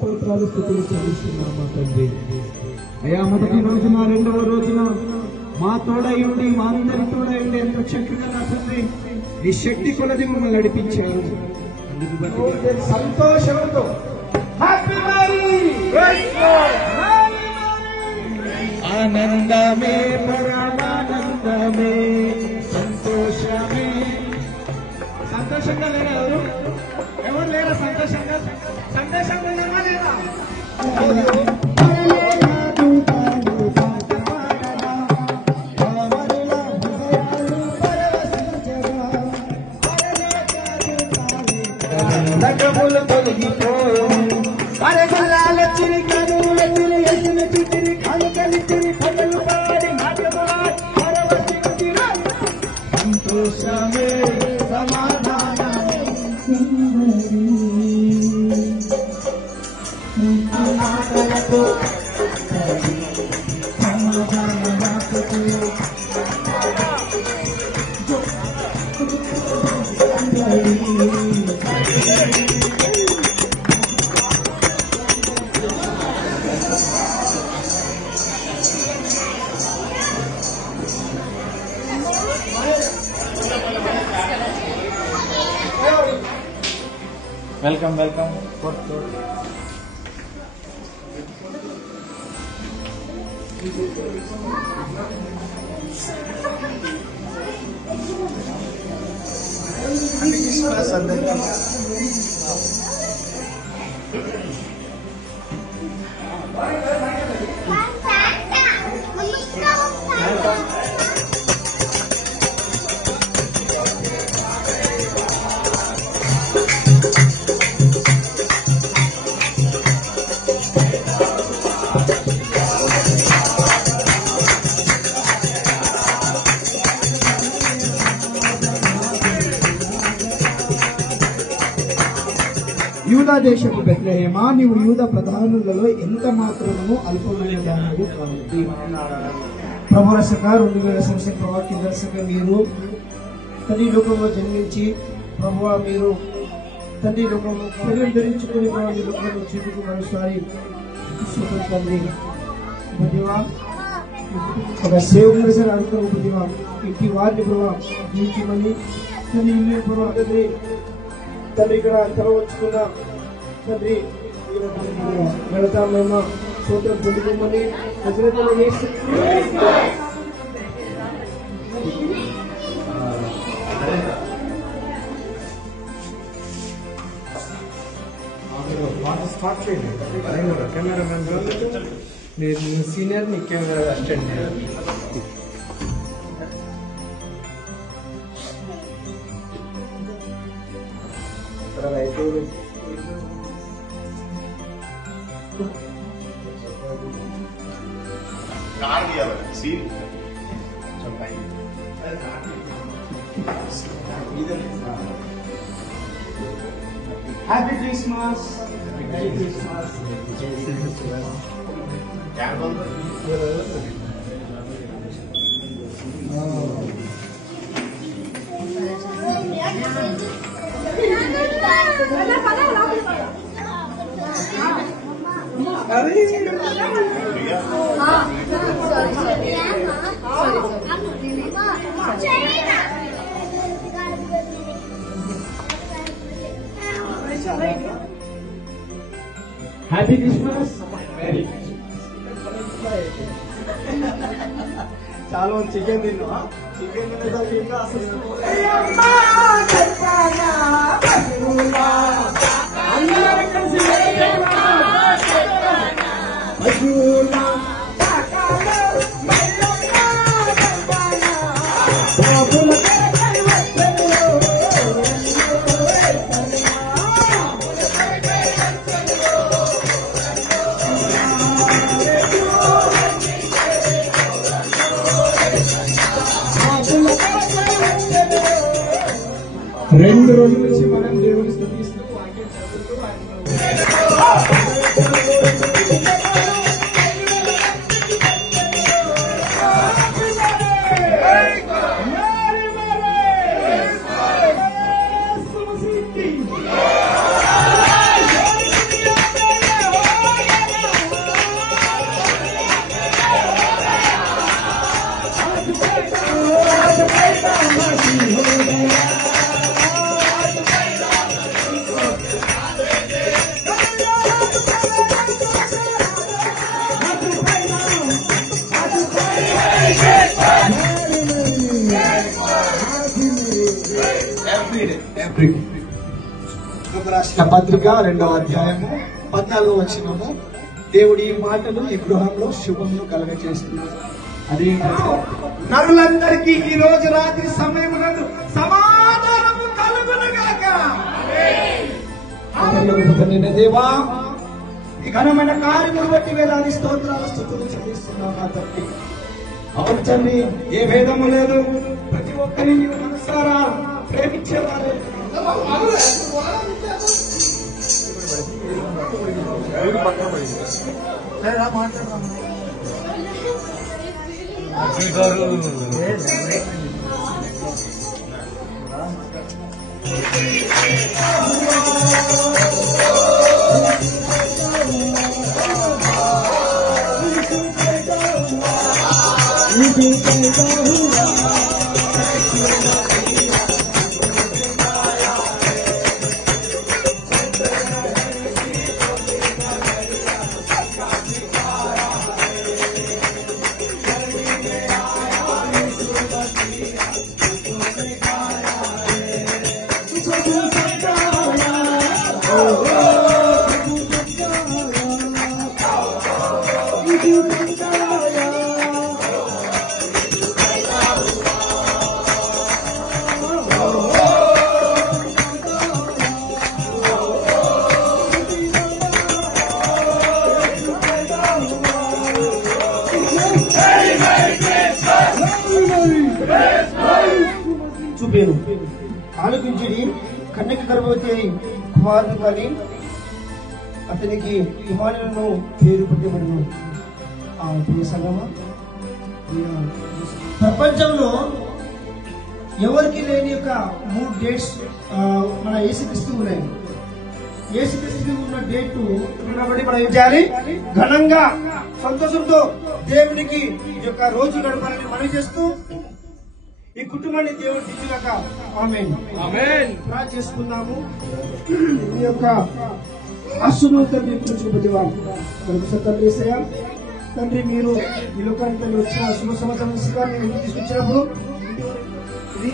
స్తోత్రాలు స్తుతులు చెల్లిస్తున్నాం మా తండ్రి. అయ్యా మొదటి రోజున రెండవ రోజున మా తోడయుండి మా అందరి తోడయుండి ఎంతో చక్కగా నా తండ్రి నీ శక్తి కొలది మమ్మల్ని నడిపించారు. సంతోషంతో ఆనందమే పరమానందమే సంతోషమే. సంతోషంగా లేరా ఎవరు లేరా? సంతోషంగా లేరా లేదా? నగములు తొలగిపోయి అరగలాల చిరికను ఎత్తున చిటిరి కలకలిచిరి కథలు పాడి మాటలాడి పరవశించిన సంతోషమే సమాధానమే మాటలతో వెల్కమ్ వెల్కమ్. యూదా దేశపు బెత్లెహేమా, నీవు యూదా ప్రధానులలో ఎంత మాత్రము అల్పమైన దానివి కావు. ప్రభు రక్షక 2000 సంవత్సరం ప్రవాక్య దర్శక మీరు తండ్రి లోకంలో జన్మించి ప్రభువ మీరు తండ్రి లోకంలో శరీరం ధరించుకుని ఈ లోకంలో చూపుకు మరోసారి తండ్రి బుద్ధివా ఒక సేవకుడు సార్ అడుగుతావు బుద్ధివా ఇంటి వారిని ప్రభావ జీవించమని తండ్రి ఇల్లు ప్రభావ తండ్రి తండ్రి ఇక్కడ తలవచ్చుకున్న తండ్రి వెళతామేమో సూత్రం పొందుకోమని స్టార్ట్ చేయండి. కెమెరామెన్ నేను సీనియర్ నీ camera assistant. Happy Christmas. Merry Christmas. Happy Christmas. Merry చాలా చికెన్ తిన్నా చికెన్ తినేసరికి రెండు రోజుల నుంచి మనం దేవుని స్తుతిస్తూ వాక్యం చదువుతూ రాసిన పత్రిక 2వ అధ్యాయము 14వ వచనము. దేవుడి ఈ మాటలు ఈ గృహంలో శుభమును కలగచేస్తున్నారు. అదేంటంటే నరులందరికీ ఈ రోజు రాత్రి సమయమునందు సమాధానము కలుగునుగాక. దేవా, ఈ ఘనమైన కార్యములు బట్టి వేలాది స్తోత్రాలు స్తుతులు చెల్లిస్తున్నాను తండ్రి. అవును తండ్రి, ఏ భేదము లేదు. ప్రతి ఒక్కరిని నీవు మనసారా ప్రేమించేవారే. చూపాను ఆలోచించి కన్యక గర్భవతి కుమారుడు కానీ అతనికి ఇమానుయేలును పేరు పెట్టబడిన సంగమా, ప్రపంచంలో ఎవరికి లేని యొక్క 3 డేట్స్ మన యేసుక్రీస్తు ఉన్నాయి. యేసుక్రీస్తు ఉన్న డేటు బట్టి మనం ఏం చేయాలి? ఘనంగా సంతోషంతో దేవునికి ఈ యొక్క రోజు గడపాలని మనవి చేస్తూ ఈ కుటుంబాన్ని దేవుడు దిద్దుగాక. ఆమేన్ ఆమేన్. ప్రార్థన చేసుకుందాము. ఈ యొక్క ఆశీర్వాదాన్ని తండ్రి తండ్రి మీరు ఈ లోకానికి వచ్చిన శుభ సంవత్సరం తీసుకొచ్చినప్పుడు ఇది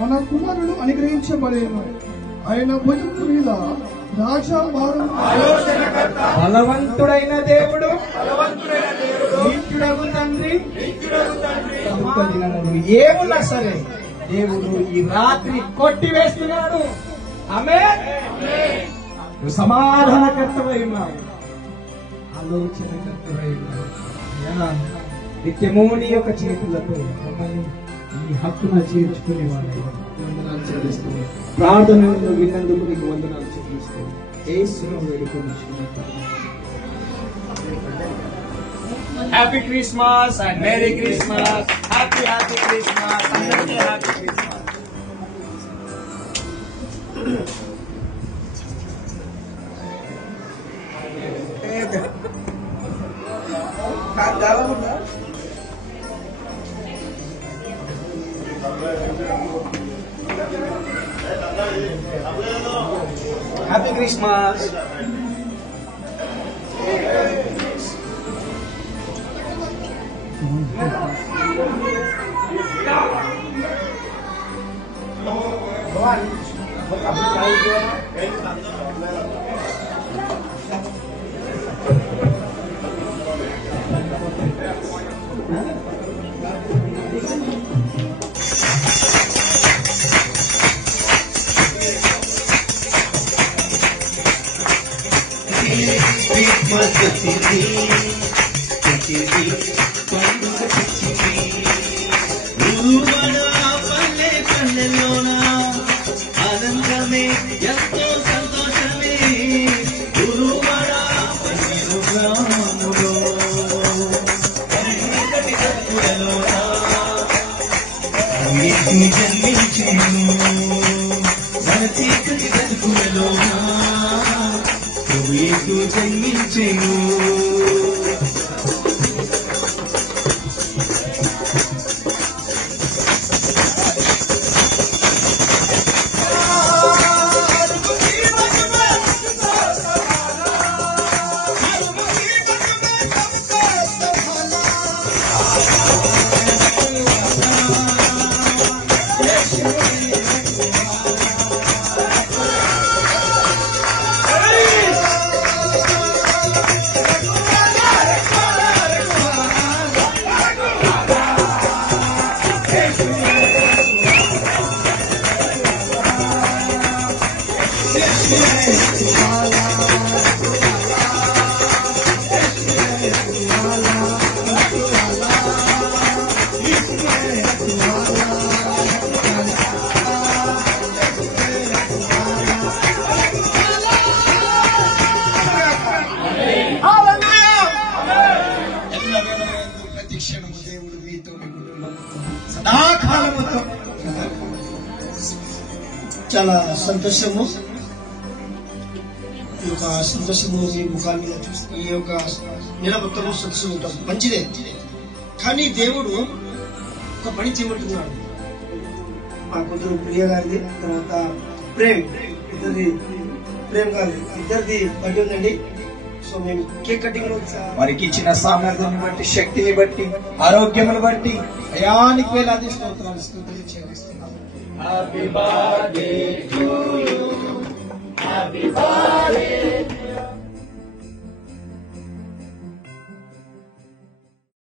మన కుమారుడు అనుగ్రహించబడేను. ఆయన భుజము మీద రాజావారు బలవంతుడైన దేవుడు నిత్యుడగు తండ్రి ఏమున్నా సరే దేవుడు ఈ రాత్రి కొట్టివేస్తున్నాడు. ఆమేన్. సమాధానకర్తమై ఉన్నావు, ఆలోచనకర్తమై ఉన్నావు. నిత్యము నీ యొక్క చేతులతో ఈ హక్కున చేర్చుకునేవాడు. వందనాలు చెల్లిస్తున్నాను. ప్రార్థనలు విన్నందుకు నీకు వందనాలు చెల్లిస్తున్నాను. యేసును వేడుకొనిచున్నాను. Happy Christmas and Merry Christmas. Happy Christmas. అందరికీ Happy Christmas. Happy Christmas. Christmas వచ్చింది పండుగ తెచ్చింది ఊరువాడ పల్లె పల్లెల్లోన ఆనందమే ఎంతో సంతోషమే ఊరువాడ పల్లెలు గ్రామములో జన్మించేను మన చీకటి బ్రతుకులలోన ప్రభువు జన్మించేను చాలా సంతోషము. ఈ యొక్క సంతోషము మీ ముఖాల మీద చూస్తే ఈ యొక్క నిలబొత్తము సంతోషం ఉంటాం మంచిదే. కానీ దేవుడు ఒక పని చేయమంటున్నాడు. మా కూతురు ప్రియ గారిది, తర్వాత ప్రేమ్ గారి ఇద్దరిది బట్టి ఉందండి. సో మేము కేక్ కటింగ్ వారికి ఇచ్చిన సామర్థ్యాన్ని బట్టి, శక్తిని బట్టి, ఆరోగ్యమును బట్టి అయానికి వేలాది స్తోత్రాలు చేస్తున్నాం. Happy birthday to you. Happy birthday